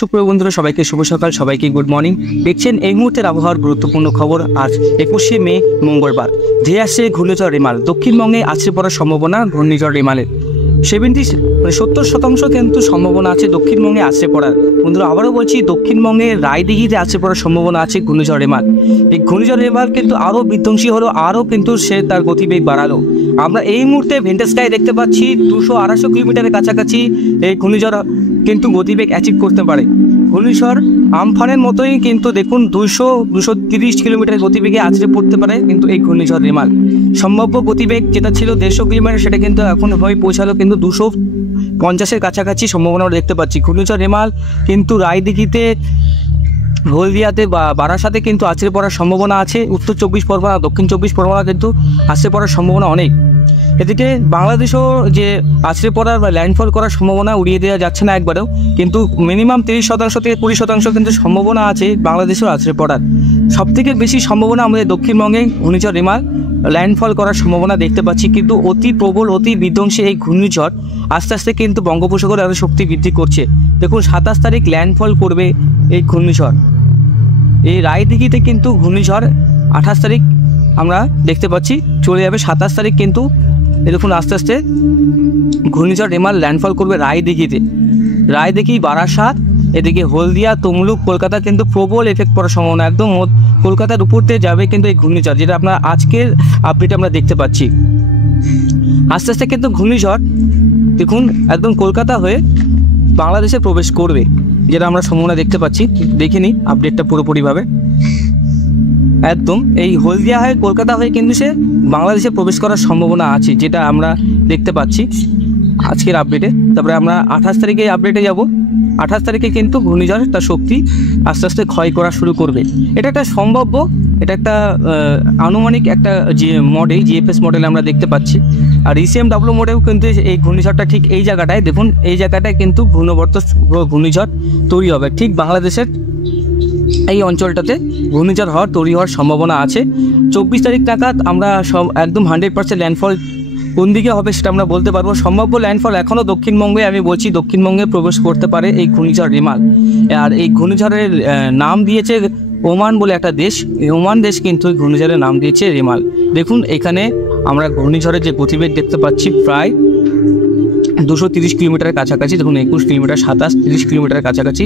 সুপ্রিয় বন্ধুরা, সবাইকে শুভ সকাল, সবাইকে গুড মর্নিং। দেখছেন এই মুহূর্তের আবহাওয়ার গুরুত্বপূর্ণ খবর। আজ 21শে মে মঙ্গলবার। ধেয়ে আসছে ঘূর্ণিঝড় রেমাল। দক্ষিণবঙ্গে আছড়ে পড়ার সম্ভাবনা ঘূর্ণিঝড় রেমালের 70% কিন্তু সম্ভাবনা আছে দক্ষিণবঙ্গে আছড়ে পড়ার। বন্ধুরা আবারও বলছি, দক্ষিণবঙ্গে রায়দিঘিতে আছড়ে পড়ার সম্ভাবনা আছে ঘূর্ণিঝড় রেমাল। এই ঘূর্ণিঝড় রেমাল কিন্তু আরও বিধ্বংসী হলো, আরও কিন্তু সে তার গতিবেগ বাড়ালো। আমরা এই মুহূর্তে ভেন্টার স্কাই দেখতে পাচ্ছি 200-250 কিলোমিটারের কাছাকাছি এই ঘূর্ণিঝড় কিন্তু গতিবেগ অ্যাচিভ করতে পারে। ঘূর্ণিঝড় আমফানের মতোই কিন্তু দেখুন 200-230 কিলোমিটার গতিবেগে আছড়ে পড়তে পারে কিন্তু এই ঘূর্ণিঝড় রেমাল। সম্ভাব্য গতিবেগ যেটা ছিল 150 কিলোমিটার, সেটা কিন্তু এখন হয়ে পৌঁছালো কিন্তু 250-এর কাছাকাছি সম্ভাবনা আমরা দেখতে পাচ্ছি। ঘূর্ণিঝড় রেমাল কিন্তু রায়দিঘিতে, হলদিয়াতে বা বারাসাতে কিন্তু আছড়ে পড়ার সম্ভাবনা আছে। উত্তর 24 পরগনা, দক্ষিণ 24 পরগনা কিন্তু আছড়ে পড়ার সম্ভাবনা অনেক। এদিকে বাংলাদেশেও যে আছড়ে পড়ার বা ল্যান্ডফল করার সম্ভাবনা উড়িয়ে দেওয়া যাচ্ছে না একবারেও, কিন্তু মিনিমাম 30% থেকে 20% কিন্তু সম্ভাবনা আছে বাংলাদেশেও আছড়ে পড়ার। সবথেকে বেশি সম্ভাবনা আমাদের দক্ষিণবঙ্গে ঘূর্ণিঝড় রেমাল ল্যান্ডফল করার সম্ভাবনা দেখতে পাচ্ছি। কিন্তু অতি প্রবল, অতি বিধ্বংসী এই ঘূর্ণিঝড় আস্তে আস্তে কিন্তু বঙ্গোপসাগরে আরও শক্তি বৃদ্ধি করছে। দেখুন 27 তারিখ ল্যান্ডফল করবে এই ঘূর্ণিঝড়। এই রায়দিঘিতে কিন্তু ঘূর্ণিঝড় 28 তারিখ আমরা দেখতে পাচ্ছি চলে যাবে। 27 তারিখ কিন্তু দেখুন আস্তে আস্তে ঘূর্ণিঝড় রেমাল ল্যান্ডফল করবে রায়দিঘিতে। রায়দিঘি, বারাসাত, এদিকে হলদিয়া, তমলুক, কলকাতা কিন্তু প্রবল এফেক্ট পড়ার সম্ভাবনা। একদম কলকাতার উপর দিয়ে যাবে কিন্তু এই ঘূর্ণিঝড়, যেটা আপনার আজকের আপডেটে আমরা দেখতে পাচ্ছি। আস্তে আস্তে কিন্তু ঘূর্ণিঝড় দেখুন একদম কলকাতা হয়ে বাংলাদেশে প্রবেশ করবে, যেটা আমরা সম্ভাবনা দেখতে পাচ্ছি। দেখে নিই আপডেটটা পুরোপুরিভাবে। একদম এই হলদিয়া হয়ে, কলকাতা হয়ে কিন্তু সে বাংলাদেশে প্রবেশ করার সম্ভাবনা আছে, যেটা আমরা দেখতে পাচ্ছি আজকের আপডেটে। তারপরে আমরা 28 তারিখে আপডেটে যাব। 28 তারিখে কিন্তু ঘূর্ণিঝড় তার শক্তি আস্তে আস্তে ক্ষয় করা শুরু করবে। এটা একটা সম্ভাব্য, এটা একটা আনুমানিক একটা যে মডেল, জিএফএস মডেল আমরা দেখতে পাচ্ছি। আর ইসিএমডব্লিউ মডেল কিন্তু এই ঘূর্ণিঝড়টা ঠিক এই জায়গাটায়, দেখুন এই জায়গাটায় কিন্তু ঘূর্ণিঝড় তৈরি হবে। ঠিক বাংলাদেশের এই অঞ্চলটাতে ঘূর্ণিঝড় তৈরি হওয়ার সম্ভাবনা আছে। 24 তারিখ নাগাদ আমরা সব একদম 100% ল্যান্ডফল কোন দিকে হবে সেটা আমরা বলতে পারবো। সম্ভাব্য ল্যান্ডফল এখনও দক্ষিণবঙ্গে, আমি বলছি দক্ষিণবঙ্গে প্রবেশ করতে পারে এই ঘূর্ণিঝড় রেমাল। আর এই ঘূর্ণিঝড়ের নাম দিয়েছে ওমান বলে একটা দেশ। এই ওমান দেশ কিন্তু এই ঘূর্ণিঝড়ের নাম দিয়েছে রেমাল। দেখুন এখানে আমরা ঘূর্ণিঝড়ের যে গতিবেগ দেখতে পাচ্ছি প্রায় 230 কিলোমিটারের কাছাকাছি। দেখুন 21 কিলোমিটার, 27-30 কিলোমিটারের কাছাকাছি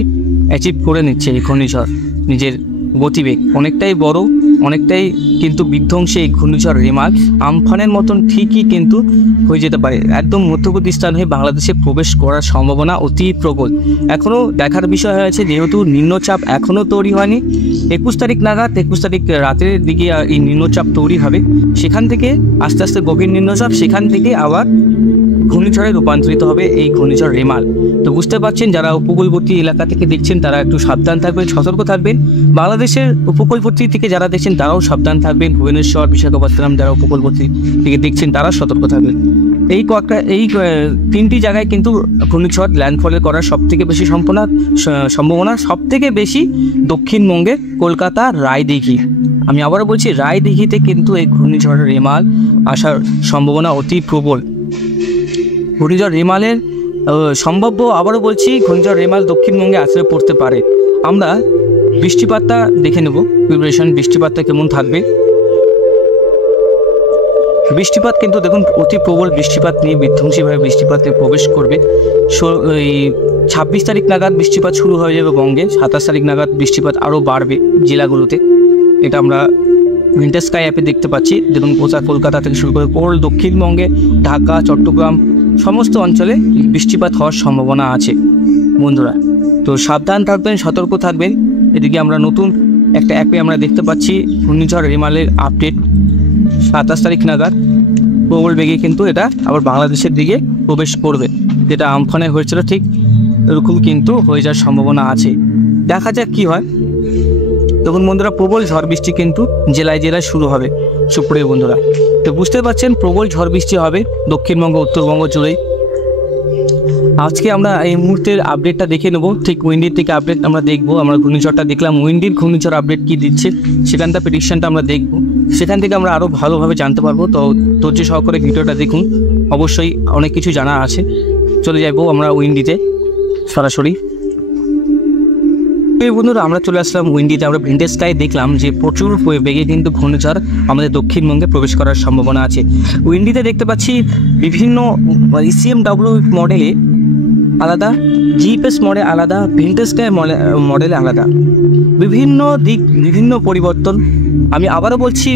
অ্যাচিভ করে নিচ্ছে এই ঘূর্ণিঝড়। নিজের গতিবেগ অনেকটাই বড়, অনেকটাই কিন্তু বিধ্বংসী এই ঘূর্ণিঝড় রেমাল। আমফানের মতন ঠিকই কিন্তু হয়ে যেতে পারে। একদম মধ্যবর্তী স্থান হয়ে বাংলাদেশে প্রবেশ করার সম্ভাবনা অতি প্রবল। এখনও দেখার বিষয় হয়েছে, যেহেতু নিম্নচাপ এখনও তৈরি হয়নি। 21 তারিখ নাগাদ, 21 তারিখ রাতের দিকে এই নিম্নচাপ তৈরি হবে। সেখান থেকে আস্তে আস্তে গভীর নিম্নচাপ, সেখান থেকে আবার ঘূর্ণিঝড়ে রূপান্তরিত হবে এই ঘূর্ণিঝড় রেমাল। তো বুঝতে পারছেন, যারা উপকূলবর্তী এলাকা থেকে দেখছেন তারা একটু সাবধান থাকবেন, সতর্ক থাকবেন। বাংলাদেশের উপকূলবর্তী থেকে যারা দেখছেন তারাও সাবধান থাকবেন। ভুবনেশ্বর, বিশাখাপত্তনম যারা উপকূলবর্তী থেকে দেখছেন তারা সতর্ক থাকবেন। এই 3টি জায়গায় কিন্তু ঘূর্ণিঝড় ল্যান্ডফলের করার সবথেকে বেশি সম্ভাবনা সবথেকে বেশি দক্ষিণবঙ্গে, কলকাতা, রায়দিঘি। আমি আবারও বলছি রায়দিঘিতে কিন্তু এই ঘূর্ণিঝড় রেমাল আসার সম্ভাবনা অতি প্রবল। ঘূর্ণিঝড় রেমালের সম্ভাব্য, আবারও বলছি ঘূর্ণিঝড় রেমাল দক্ষিণবঙ্গে আছড়ে পড়তে পারে। আমরা বৃষ্টিপাতটা দেখে নেব, প্রিপারেশন বৃষ্টিপাতটা কেমন থাকবে। বৃষ্টিপাত কিন্তু দেখুন অতি প্রবল বৃষ্টিপাত নিয়ে বিধ্বংসীভাবে বৃষ্টিপাতে প্রবেশ করবে। এই 26 তারিখ নাগাদ বৃষ্টিপাত শুরু হয়ে যাবে বঙ্গে। 27 তারিখ নাগাদ বৃষ্টিপাত আরও বাড়বে জেলাগুলোতে। এটা আমরা ভেন্টার স্কাই অ্যাপে দেখতে পাচ্ছি। দেখুন কলকাতা থেকে শুরু করে পুরো দক্ষিণবঙ্গে, ঢাকা, চট্টগ্রাম সমস্ত অঞ্চলে বৃষ্টিপাত হওয়ার সম্ভাবনা আছে বন্ধুরা। তো সাবধান থাকবেন, সতর্ক থাকবেন। এদিকে আমরা নতুন একটা অ্যাপে আমরা দেখতে পাচ্ছি ঘূর্ণিঝড় রেমালের আপডেট। 27 তারিখ নাগাদ প্রবল বেগে কিন্তু এটা আবার বাংলাদেশের দিকে প্রবেশ করবে, যেটা আমফানে হয়েছিল ঠিক এরকম কিন্তু হয়ে যাওয়ার সম্ভাবনা আছে। দেখা যাক কী হয়। তখন বন্ধুরা প্রবল ঝড় বৃষ্টি কিন্তু জেলায় জেলায় শুরু হবে সুপ্রিয় বন্ধুরা। তো বুঝতে পারছেন প্রবল ঝড় বৃষ্টি হবে দক্ষিণবঙ্গ, উত্তরবঙ্গ জুড়েই। আজকে আমরা এই মুহূর্তের আপডেটটা দেখে নেব। ঠিক উইন্ডির থেকে আপডেট আমরা দেখবো। আমরা ঘূর্ণিঝড়টা দেখলাম, উইন্ডির ঘূর্ণিঝড় আপডেট কী দিচ্ছে সেখানটা প্রেডিকশনটা আমরা দেখব। সেখান থেকে আমরা আরও ভালোভাবে জানতে পারবো। তো ধৈর্য সহকারে ভিডিওটা দেখুন, অবশ্যই অনেক কিছু জানা আছে। চলে যাবো আমরা উইন্ডিতে সরাসরি। এই বন্ধুরা আমরা চলে আসলাম উইন্ডিতে। আমরা ভিন্টেজ স্কাই দেখলাম যে প্রচুর বেগে কিন্তু ঘূর্ণিঝড় আমাদের দক্ষিণবঙ্গে প্রবেশ করার সম্ভাবনা আছে। উইন্ডিতে দেখতে পাচ্ছি বিভিন্ন ECMW মডেলে আলাদা, জিপিএস মডেল আলাদা, ভিন্টেজ স্কাই মডেলে আলাদা, বিভিন্ন দিক বিভিন্ন পরিবর্তন। আমি আবারও বলছি,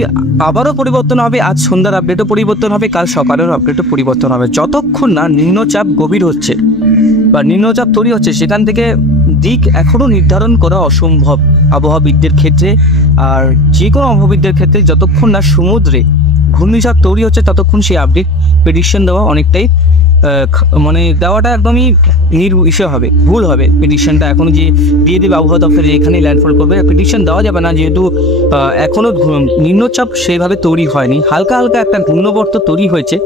আবারও পরিবর্তন হবে। আজ সন্ধ্যার আপডেটও পরিবর্তন হবে, কাল সকালের আপডেটও পরিবর্তন হবে। যতক্ষণ না নিম্নচাপ গভীর হচ্ছে বা নিম্নচাপ তৈরি হচ্ছে, সেখান থেকে দিক এখনও নির্ধারণ করা অসম্ভব আবহাওয়াবিদদের ক্ষেত্রে। আর যে কোনো আবহাওয়াবিদদের ক্ষেত্রে যতক্ষণ না সমুদ্রে ঘূর্ণিঝড় তৈরি হচ্ছে ততক্ষণ সেই আপডেট প্রেডিকশন দেওয়া অনেকটাই মানে দেওয়াটা একদমই নির্বিষয় হবে, ভুল হবে। প্রেডিকশনটা এখনও যে দিয়ে দেবে আবহাওয়া দপ্তরে যে এখানেই ল্যান্ডফল করবে, প্রেডিকশন দেওয়া যাবে না, যেহেতু এখনও নিম্নচাপ সেভাবে তৈরি হয়নি। হালকা হালকা একটা ঘূর্ণবর্ত তৈরি হয়েছে,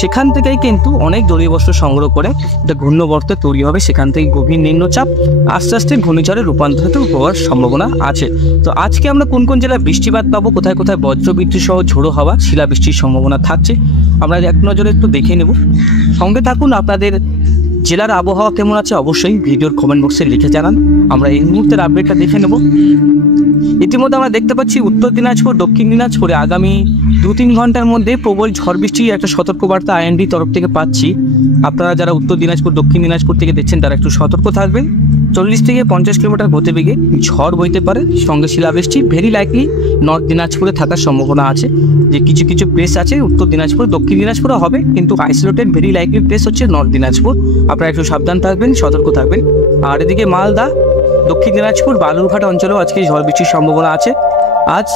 সেখান থেকেই কিন্তু অনেক জলীয় বস্ত্র সংগ্রহ করে একটা ঘূর্ণবর্ত তৈরি হবে। সেখান থেকে গভীর নিম্নচাপ আস্তে আস্তে ঘূর্ণিঝড়ে রূপান্তরিত হওয়ার সম্ভাবনা আছে। তো আজকে আমরা কোন কোন জেলায় বৃষ্টিপাত পাবো, কোথায় কোথায় বজ্রবিদ্যুৎ সহ ঝোড়ো হাওয়া শিলাবৃষ্টির সম্ভাবনা থাকছে, আমরা এক নজরে একটু দেখে নেব। সঙ্গে থাকুন। আপনাদের জেলার আবহাওয়া কেমন আছে অবশ্যই ভিডিওর কমেন্ট বক্সে লিখে জানান। আমরা এই মুহূর্তের আপডেটটা দেখে নেব। ইতিমধ্যে আমরা দেখতে পাচ্ছি উত্তর দিনাজপুর, দক্ষিণ দিনাজপুরে আগামী 2-3 ঘন্টার মধ্যে প্রবল ঝড় বৃষ্টির একটা সতর্কবার্তা IMD তরফ থেকে পাচ্ছি। আপনারা যারা উত্তর দিনাজপুর, দক্ষিণ দিনাজপুর থেকে দেখছেন তারা একটু সতর্ক থাকবেন। 40 থেকে 50 কিলোমিটার গতিবেগে ঝড় বইতে পারে, সঙ্গে শিলাবৃষ্টি ভেরি লাইকলি নর্থ দিনাজপুরে থাকার সম্ভাবনা আছে। যে কিছু কিছু প্লেস আছে উত্তর দিনাজপুর, দক্ষিণ দিনাজপুরে হবে, কিন্তু আইসোলেটেড ভেরি লাইকলি প্লেস হচ্ছে নর্থ দিনাজপুর। আপনারা একটু সাবধান থাকবেন, সতর্ক থাকবেন। আর এদিকে মালদা, দক্ষিণ দিনাজপুর, বালুরঘাট অঞ্চলেও আজকে ঝড় বৃষ্টির সম্ভাবনা আছে। আজ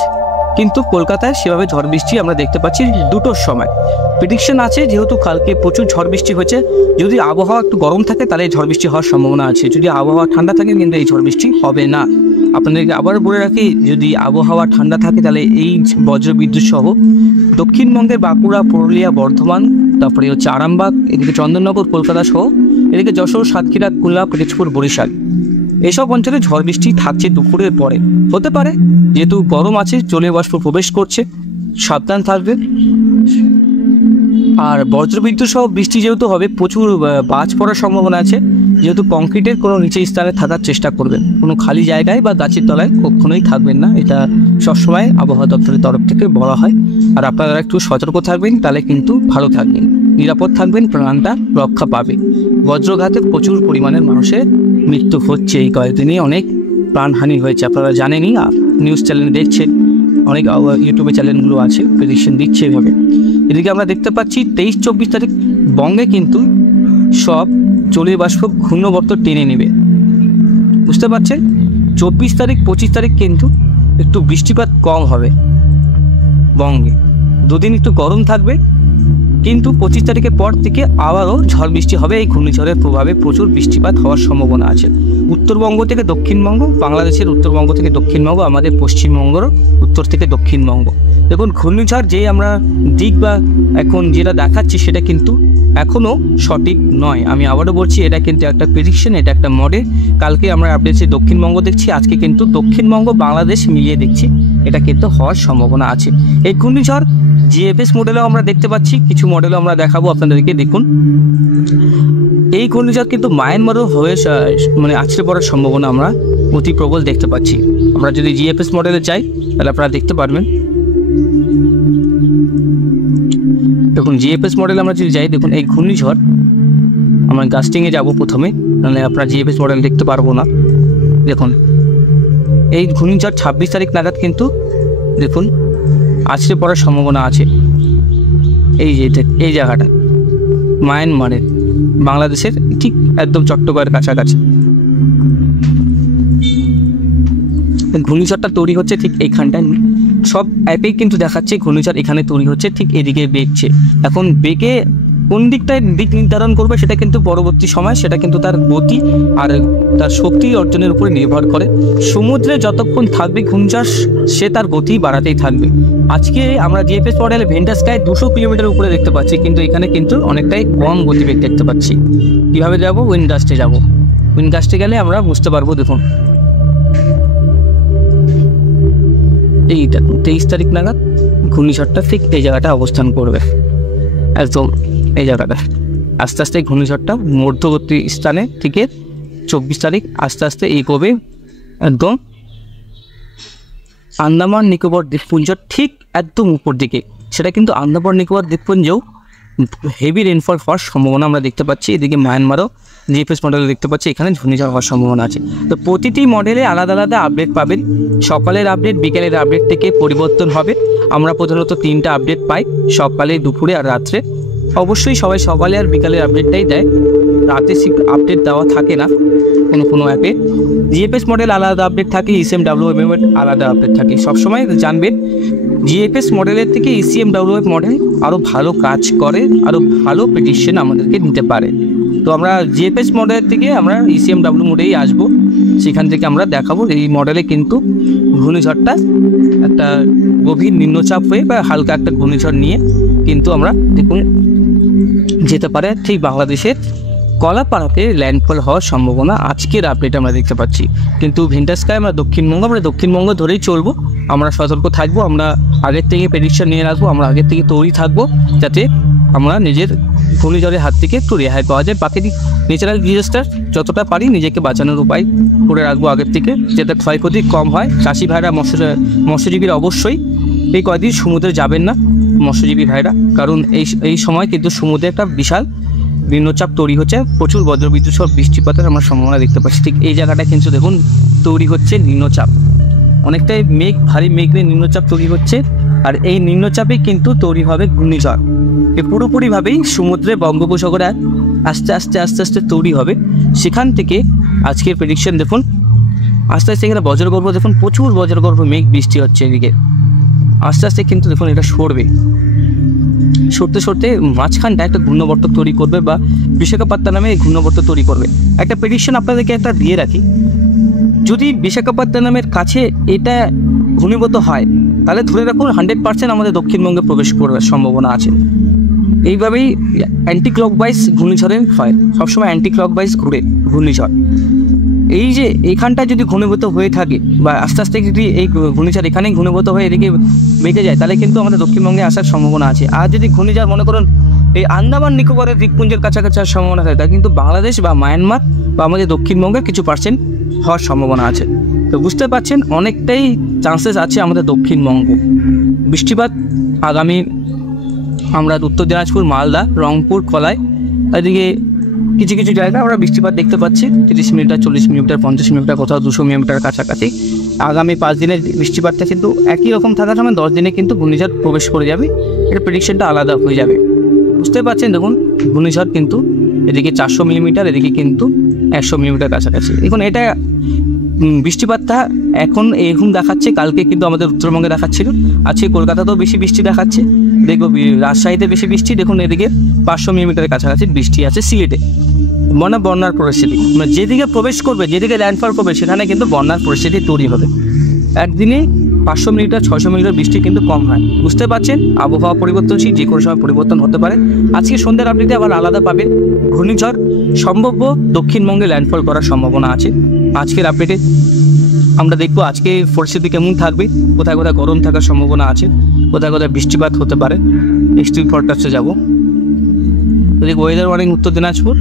কিন্তু কলকাতায় সেভাবে ঝড় বৃষ্টি আমরা দেখতে পাচ্ছি 2টোর সময়। প্রেডিকশন আছে যেহেতু কালকে প্রচুর ঝড় বৃষ্টি হয়েছে, যদি আবহাওয়া একটু গরম থাকে তাহলে ঝড় বৃষ্টি হওয়ার সম্ভাবনা আছে। যদি আবহাওয়া ঠান্ডা থাকে কিন্তু এই ঝড় বৃষ্টি হবে না। আপনাদেরকে আবার বলে রাখি, যদি আবহাওয়া ঠান্ডা থাকে তাহলে এই বজ্রবিদ্যুৎ সহ দক্ষিণবঙ্গের বাঁকুড়া, পুরুলিয়া, বর্ধমান, তারপরে হচ্ছে আরামবাগ, এদিকে চন্দননগর, কলকাতা সহ এদিকে যশোর, সাতক্ষীরা, খুলনা, পিরোজপুর, বরিশাল, এসব অঞ্চলে ঝড় বৃষ্টি থাকছে দুপুরের পরে। হতে পারে যেহেতু গরম আছে, জলীয় বাষ্প প্রবেশ করছে, সাবধান থাকবে। আর বজ্রবিদ্যুৎ সহ বৃষ্টি যেহেতু হবে, প্রচুর বাজ পড়ার সম্ভাবনা আছে। যেহেতু কংক্রিটের কোনো নিচে স্থানে থাকার চেষ্টা করবেন, কোনো খালি জায়গায় বা গাছের তলায় কখনোই থাকবেন না, এটা সবসময় আবহাওয়া দপ্তরের তরফ থেকে বলা হয়। আর আপনারা একটু সতর্ক থাকবেন, তাহলে কিন্তু ভালো থাকবেন, নিরাপদ থাকবেন, প্রাণটা রক্ষা পাবে। বজ্রঘাতে প্রচুর পরিমাণের মানুষের মৃত্যু হচ্ছে, এই কয়েকদিনে অনেক প্রাণহানি হয়েছে। আপনারা জানেনই, নিউজ চ্যানেলে দেখছেন, অনেক ইউটিউবে চ্যানেলগুলো আছে প্রেডিকশন দিচ্ছে এভাবে। এদিকে আমরা দেখতে পাচ্ছি 23-24 তারিখ বঙ্গে কিন্তু সব জলীয় বাষ্প ঘূর্ণবর্ত টেনে নেবে, বুঝতে পারছেন। 24 তারিখ 25 তারিখ কিন্তু একটু বৃষ্টিপাত কম হবে বঙ্গে, 2 দিন একটু গরম থাকবে, কিন্তু 25 তারিখের পর থেকে আবারও ঝড় বৃষ্টি হবে। এই ঘূর্ণিঝড়ের প্রভাবে প্রচুর বৃষ্টিপাত হওয়ার সম্ভাবনা আছে উত্তরবঙ্গ থেকে দক্ষিণবঙ্গ, বাংলাদেশের উত্তরবঙ্গ থেকে দক্ষিণবঙ্গ, আমাদের পশ্চিমবঙ্গের উত্তর থেকে দক্ষিণবঙ্গ। দেখুন ঘূর্ণিঝড় যে আমরা দিক বা এখন যেটা দেখাচ্ছি সেটা কিন্তু এখনও সঠিক নয়। আমি আবারও বলছি, এটা কিন্তু একটা প্রেডিকশন, এটা একটা মডেল। কালকে আমরা আপডেটে দক্ষিণবঙ্গ দেখছি, আজকে কিন্তু দক্ষিণবঙ্গ বাংলাদেশ মিলিয়ে দেখছি, এটা কিন্তু হওয়ার সম্ভাবনা আছে। এই ঘূর্ণিঝড় জিএফএস মডেলেও আমরা দেখতে পাচ্ছি, কিছু মডেলও আমরা দেখাবো আপনাদেরকে। দেখুন এই ঘূর্ণিঝড় কিন্তু মায়ানমারও হয়ে মানে আছড়ে পড়ার সম্ভাবনা আমরা অতি প্রবল দেখতে পাচ্ছি। আমরা যদি জিএফএস মডেলে যাই তাহলে আপনারা দেখতে পারবেন। দেখুন জিএফএস মডেল আমরা যদি যাই, দেখুন এই ঘূর্ণিঝড়, আমরা গাস্টিংয়ে যাব প্রথমে, নাহলে আপনারা জিএফএস মডেল দেখতে পারবো না। দেখুন এই ঘূর্ণিঝড় 26 তারিখ নাগাদ কিন্তু দেখুন আছড়ে পড়ার সম্ভাবনা আছে। এই যে এই জায়গাটা মায়ানমারের, বাংলাদেশের ঠিক একদম চট্টগ্রামের কাছাকাছি ঘূর্ণিঝড়টা তৈরি হচ্ছে। ঠিক এইখানটায় সব অ্যাপেই কিন্তু দেখাচ্ছে ঘূর্ণিঝড় এখানে তৈরি হচ্ছে, ঠিক এদিকে বেগছে। এখন বেগে কোন দিকটায় দিক নির্ধারণ করবে সেটা কিন্তু পরবর্তী সময়, সেটা কিন্তু তার গতি আর তার শক্তি অর্জনের উপরে নির্ভর করে। সমুদ্রে যতক্ষণ থাকবে ঘূর্ণিঝড়, সে তার গতি বাড়াতেই থাকবে। আজকে আমরা জিএফএস মডেলে ভিন্টেজ স্কাই 200 কিলোমিটার উপরে দেখতে পাচ্ছি, কিন্তু এখানে কিন্তু অনেকটাই কম গতিবেগ দেখতে পাচ্ছি। কীভাবে যাব? উইন্ডগাস্টে যাব। উইন্ডগাস্টে গেলে আমরা বুঝতে পারবো। দেখুন এই দেখুন 23 তারিখ নাগাদ ঘূর্ণিঝড়টা ঠিক এই জায়গাটা অবস্থান করবে, একদম এই জায়গাটা। আস্তে আস্তে ঘূর্ণিঝড়টা মধ্যবর্তী স্থানে থেকে 24 তারিখ আস্তে আস্তে এগোবে একদম আন্দামান নিকোবর দ্বীপপুঞ্জ ঠিক একদম উপর দিকে, সেটা কিন্তু আন্দামান নিকোবর দ্বীপপুঞ্জেও হেভি রেনফল হওয়ার সম্ভাবনা আমরা দেখতে পাচ্ছি। এদিকে মায়ানমারও জিএফএস মডেলে দেখতে পাচ্ছি এখানে ঘূর্ণিঝড় হওয়ার সম্ভাবনা আছে। তো প্রতিটি মডেলে আলাদা আলাদা আপডেট পাবেন, সকালের আপডেট বিকেলের আপডেট থেকে পরিবর্তন হবে। আমরা প্রধানত 3টা আপডেট পাই, সকালে, দুপুরে আর রাত্রে। অবশ্যই সবাই সকালে আর বিকালের আপডেটটাই দেয়, রাতে আপডেট দেওয়া থাকে না কোনো অ্যাপে। জিএফএস মডেল আলাদা আপডেট থাকে, ECMWF আলাদা আপডেট থাকে। সবসময় জানবেন জিএফএস মডেলের থেকে ECMWF মডেল আরও ভালো কাজ করে, আরও ভালো প্রেডিকশন আমাদেরকে দিতে পারে। তো আমরা জিএফএস মডেলের থেকে আমরা ECMW মোডেই আসবো, সেখান থেকে আমরা দেখাবো এই মডেলে কিন্তু ঘূর্ণিঝড়টা একটা গভীর নিম্নচাপ হয়ে বা হালকা একটা ঘূর্ণিঝড় নিয়ে কিন্তু আমরা দেখুন যেতে পারে ঠিক বাংলাদেশের কলাপাড়াতে ল্যান্ডফল হওয়ার সম্ভাবনা আজকের আপডেট আমরা দেখতে পাচ্ছি। কিন্তু ভিন্টার-স্কাই আমরা দক্ষিণবঙ্গ ধরেই চলবো, আমরা সতর্ক থাকবো, আমরা আগের থেকে প্রেডিকশন নিয়ে রাখবো, আমরা আগের থেকে তৈরি থাকবো, যাতে আমরা নিজের ঘূর্ণিঝড়ের হাত থেকে একটু রেহাই পাওয়া যায়। প্রাকৃতিক ন্যাচারাল ডিজাস্টার যতটা পারি নিজেকে বাঁচানোর উপায় করে রাখবো আগের থেকে, যাতে ক্ষয়ক্ষতি কম হয়। চাষি ভাইরা, মৎস্যজীবীরা অবশ্যই এই কয়েকদিন সমুদ্রে যাবেন না, মৎস্যজীবী ভাইরা, কারণ এই সময় কিন্তু সমুদ্রে একটা বিশাল নিম্নচাপ তৈরি হচ্ছে, প্রচুর বজ্রবিদ্যুৎ সহ বৃষ্টিপাতের আমরা সম্ভাবনা দেখতে পাচ্ছি। ঠিক এই জায়গাটা কিন্তু দেখুন তৈরি হচ্ছে নিম্নচাপ, অনেকটাই ভারী মেঘ নিয়ে নিম্নচাপ তৈরি হচ্ছে, আর এই নিম্নচাপে কিন্তু তৈরি হবে ঘূর্ণিঝড়। এ পুরোপুরিভাবেই সমুদ্রে বঙ্গোপসাগরে আস্তে আস্তে তৈরি হবে। সেখান থেকে আজকের প্রেডিকশন দেখুন, আস্তে আস্তে এখানে বজ্রগর্ভ দেখুন, প্রচুর বজ্রগর্ভ মেঘ বৃষ্টি হচ্ছে এদিকে, আস্তে আস্তে কিন্তু দেখুন এটা সরতে মাঝখানটা একটা ঘূর্ণবর্ত তৈরি করবে বা বিশাখাপত্তনম নামে এই ঘূর্ণবর্ত তৈরি করবে। একটা প্রেডিকশন আপনাদেরকে একটা দিয়ে রাখি, যদি বিশাখাপত্তনমের কাছে এটা ঘূর্ণিবর্ত হয় তাহলে ধরে রাখুন 100% আমাদের দক্ষিণবঙ্গে প্রবেশ করার সম্ভাবনা আছে। এইভাবেই অ্যান্টি ক্লকওয়াইজ ঘূর্ণিঝড়ের হয়, সবসময় অ্যান্টি ক্লকওয়াইজ ঘুরে ঘূর্ণিঝড়। এই যে এখানটা যদি ঘনীভূত হয়ে থাকে বা আস্তে আস্তে যদি এই ঘূর্ণিঝড় এখানেই ঘনীভূত হয়ে এদিকে বেঁকে যায়, তাহলে কিন্তু আমাদের দক্ষিণবঙ্গে আসার সম্ভাবনা আছে। আর যদি ঘূর্ণিঝড় মনে করুন এই আন্দামান নিকোবরের দ্বীপপুঞ্জের কাছাকাছি আসার সম্ভাবনা থাকে, তা কিন্তু বাংলাদেশ বা মায়ানমার বা আমাদের দক্ষিণবঙ্গের কিছু % হওয়ার সম্ভাবনা আছে। তো বুঝতে পারছেন অনেকটাই চান্সেস আছে আমাদের দক্ষিণবঙ্গ বৃষ্টিপাত। আগামী আমরা উত্তর দিনাজপুর, মালদা, রংপুর, কলাই এদিকে কিছু জায়গা আমরা বৃষ্টিপাত দেখতে পাচ্ছি, 30 মিলিমিটার, 40 মিলিমিটার, 50 মিলিমিটার, কোথাও 200 মিলিমিটার কাছাকাছি। আগামী 5 দিনের বৃষ্টিপাতটা কিন্তু একই রকম থাকার সময় 10 দিনে কিন্তু ঘূর্ণিঝড় প্রবেশ করে যাবে, এর প্রেডিকশনটা আলাদা হয়ে যাবে। বুঝতে পারছেন দেখুন ঘূর্ণিঝড় কিন্তু এদিকে 400 মিলিমিটার, এদিকে কিন্তু 100 মিলিমিটার কাছাকাছি। দেখুন এটা বৃষ্টিপাতটা এখন এরকম দেখাচ্ছে, কালকে কিন্তু আমাদের উত্তরবঙ্গে দেখাচ্ছিল, আজকে কলকাতাতেও বেশি বৃষ্টি দেখাচ্ছে, দেখবো রাজশাহীতে বেশি বৃষ্টি, দেখুন এদিকে 500 মিলিমিটারের কাছাকাছি বৃষ্টি আছে সিলেটে। বন্যার পরিস্থিতি যেদিকে প্রবেশ করবে, যেদিকে ল্যান্ডফল করবে সেখানে কিন্তু বন্যার পরিস্থিতি তৈরি হবে। একদিনে 500 মিলিমিটার 600 মিলিমিটার বৃষ্টি কিন্তু কম হয়। বুঝতে পারছেন আবহাওয়া পরিবর্তনশীল, যে কোনো সময় পরিবর্তন হতে পারে। আজকে সন্ধ্যার আপডেটে আবার আলাদা পাবেন, ঘূর্ণিঝড় সম্ভাব্য দক্ষিণবঙ্গে ল্যান্ডফল করার সম্ভাবনা আছে। আজকের আপডেটে আমরা দেখবো আজকে পরিস্থিতি কেমন থাকবে, কোথায় কোথায় গরম থাকার সম্ভাবনা আছে, কোথায় কোথায় বৃষ্টিপাত হতে পারে। এক্সট্রিম ফরকাস্টে যাবো, এদিকে ওয়েদার ওয়ার্নিং উত্তর দিনাজপুর,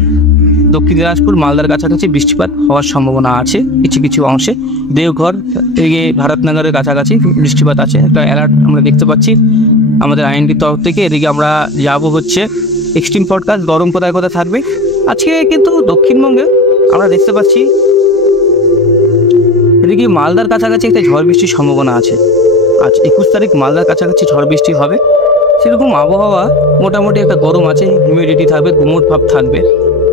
দক্ষিণ দিনাজপুর, মালদার কাছাকাছি বৃষ্টিপাত হওয়ার সম্ভাবনা আছে কিছু অংশে। দেওঘর এদিকে ভারতনগরের কাছাকাছি বৃষ্টিপাত আছে, একটা অ্যালার্ট আমরা দেখতে পাচ্ছি আমাদের আইএনডির তরফ থেকে। এদিকে আমরা যাবো হচ্ছে এক্সট্রিম ফরকাস্ট, গরম কোথায় কোথায় থাকবে। আজকে কিন্তু দক্ষিণবঙ্গে আমরা দেখতে পাচ্ছি এদিকে মালদার কাছাকাছি একটা ঝড় বৃষ্টির সম্ভাবনা আছে। আজ 21 তারিখ মালদার কাছাকাছি ঝড় বৃষ্টি হবে। সেরকম আবহাওয়া মোটামুটি একটা গরম আছে, হিউমিডিটি থাকবে, গুমোট ভাব থাকবে।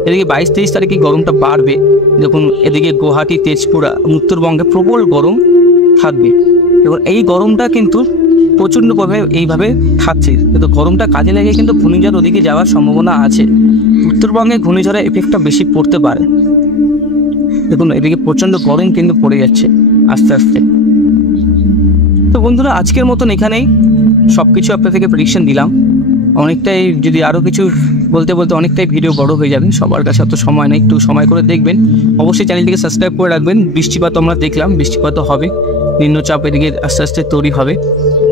এদিকে 22-23 তারিখে গরমটা বাড়বে। দেখুন এদিকে গুয়াহাটি, তেজপুর, উত্তরবঙ্গে প্রবল গরম থাকবে এবং এই গরমটা কিন্তু প্রচণ্ডভাবে এইভাবে থাকছে। কিন্তু গরমটা কাজে লাগে কিন্তু ঘূর্ণিঝড় ওদিকে যাওয়ার সম্ভাবনা আছে। উত্তরবঙ্গে ঘূর্ণিঝড়ের এফেক্টটা বেশি পড়তে পারে। দেখুন এদিকে প্রচণ্ড গরম কিন্তু পড়ে যাচ্ছে আস্তে আস্তে। তো বন্ধুরা আজকের মতন এখানেই সব কিছু আপনার থেকে প্রেডিকশন দিলাম। অনেকটাই যদি আরও কিছু বলতে অনেকটাই ভিডিও বড় হয়ে যাবে, সবার কাছে অত সময় নেই, একটু সময় করে দেখবেন। অবশ্যই চ্যানেলটিকে সাবস্ক্রাইব করে রাখবেন। বৃষ্টিপাত আমরা দেখলাম, বৃষ্টিপাতও হবে, নিম্নচাপ এদিকে আস্তে আস্তে তৈরি হবে,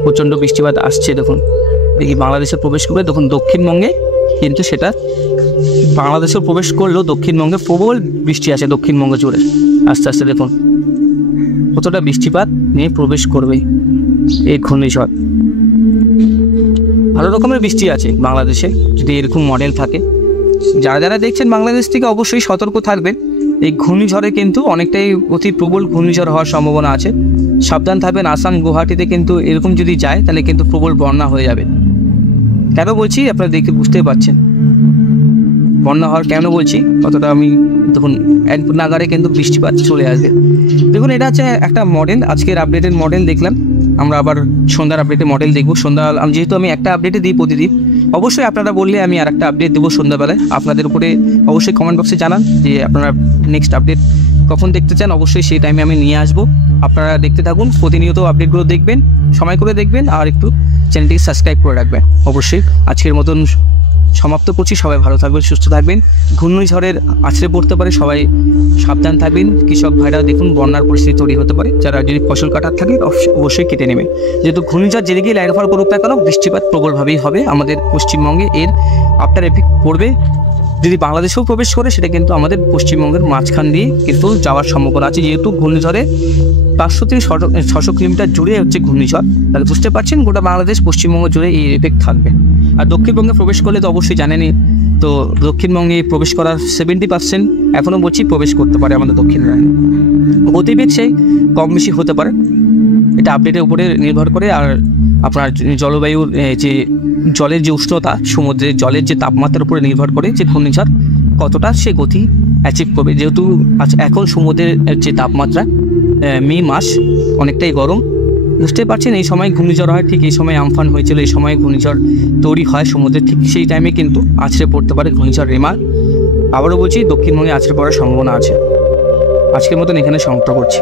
প্রচণ্ড বৃষ্টিপাত আসছে। দেখুন দেখি বাংলাদেশে প্রবেশ করবে, দেখুন দক্ষিণবঙ্গে কিন্তু সেটা বাংলাদেশেও প্রবেশ করলেও দক্ষিণবঙ্গে প্রবল বৃষ্টি আছে, দক্ষিণবঙ্গ জুড়ে আস্তে আস্তে দেখুন কতটা বৃষ্টিপাত নিয়ে প্রবেশ করবে এই ঘূর্ণিঝড়। ভালো রকমের বৃষ্টি আছে বাংলাদেশে যদি এরকম মডেল থাকে। যারা যারা দেখছেন বাংলাদেশ থেকে অবশ্যই সতর্ক থাকবেন, এই ঘূর্ণিঝড়ে কিন্তু অনেকটাই অতি প্রবল ঘূর্ণিঝড় হওয়ার সম্ভাবনা আছে। সাবধান থাকবেন। আসাম গুয়াহাটিতে কিন্তু এরকম যদি যায় তাহলে কিন্তু প্রবল বন্যা হয়ে যাবে। কেন বলছি আপনারা দেখে বুঝতেই পারছেন বন্যা হওয়ার কেন বলছি কতটা। আমি দেখুন এক নাগারে কিন্তু বৃষ্টিপাত চলে আসবে। দেখুন এটা হচ্ছে একটা মডেল, আজকের আপডেটেড মডেল দেখলাম। আমরা আবার সন্ধ্যার আপডেটের মডেল দেখব সন্ধ্যা। যেহেতু আমি একটা আপডেটে দিই প্রতিদিন, অবশ্যই আপনারা বললে আমি আর একটা আপডেট দেবো সন্ধ্যাবেলায়। আপনাদের উপরে অবশ্যই কমেন্ট বক্সে জানান যে আপনারা নেক্সট আপডেট কখন দেখতে চান, অবশ্যই সেই টাইমে আমি নিয়ে আসবো। আপনারা দেখতে থাকুন, প্রতিনিয়ত আপডেটগুলো দেখবেন, সময় করে দেখবেন, আর একটু চ্যানেলটিকে সাবস্ক্রাইব করে রাখবেন। অবশ্যই আজকের মতন সমাপ্ত করছি। সবাই ভালো থাকবেন, সুস্থ থাকবেন। ঘূর্ণিঝড়ের আছড়ে পড়তে পারে, সবাই সাবধান থাকবেন। কৃষক ভাইরা দেখুন বন্যার পরিস্থিতি তৈরি হতে পারে, যারা যদি ফসল কাটার থাকে অবশ্যই কেটে নেবে। যেহেতু ঘূর্ণিঝড় যেদিকে ল্যান্ডফল করুক না কেন, বৃষ্টিপাত প্রবলভাবেই হবে আমাদের পশ্চিমবঙ্গে। এর আফটার এফেক্ট পড়বে যদি বাংলাদেশেও প্রবেশ করে, সেটা কিন্তু আমাদের পশ্চিমবঙ্গের মাঝখান দিয়ে কিন্তু যাওয়ার সম্ভাবনা আছে। যেহেতু ঘূর্ণিঝড়ে 500 থেকে 600 কিলোমিটার জুড়ে হচ্ছে ঘূর্ণিঝড়, তাহলে বুঝতে পারছেন গোটা বাংলাদেশ পশ্চিমবঙ্গ জুড়ে এই এফেক্ট থাকবে। আর দক্ষিণবঙ্গে প্রবেশ করলে তো অবশ্যই জানেনই, তো দক্ষিণবঙ্গে প্রবেশ করার 70% এখনও বলছি প্রবেশ করতে পারে আমাদের দক্ষিণবঙ্গে। গতিবেগ সেই কম বেশি হতে পারে, এটা আপডেটের উপরে নির্ভর করে। আর আপনার জলবায়ুর যে জলের যে উষ্ণতা, সমুদ্রের জলের যে তাপমাত্রার উপরে নির্ভর করে যে ঘূর্ণিঝড় কতটা সে গতি অ্যাচিভ করবে। যেহেতু এখন সমুদ্রের যে তাপমাত্রা মে মাস অনেকটাই গরম, বুঝতে পারছেন। এই সময় ঘূর্ণিঝড় হয়, ঠিক এই সময় আমফান হয়েছিল, এই সময় ঘূর্ণিঝড় তৈরি হয় সমুদ্রে, ঠিক সেই টাইমে কিন্তু আছড়ে পড়তে পারে ঘূর্ণিঝড় রেমাল। আবারও বলছি দক্ষিণবঙ্গে আছড়ে পড়ার সম্ভাবনা আছে। আজকের মতন এখানে সমাপ্ত করছি।